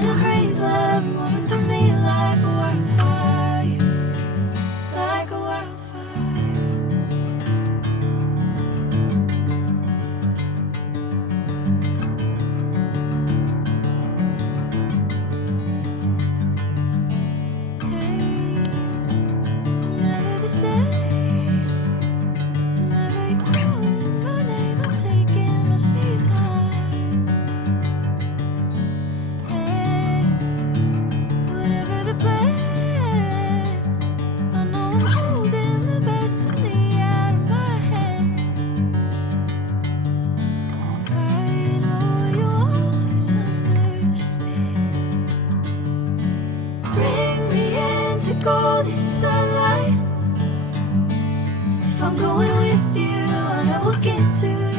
in a craze, love moving through me like a wildfire, like a wildfire. Hey, I'm never the same. Whenever you're calling my name, I'm taking my sweet time. Hey, whatever the plan, I know I'm holding the best of me out of my hand. I know you'll always understand. Bring me into golden sunlight. If I'm going with you, I know we'll get to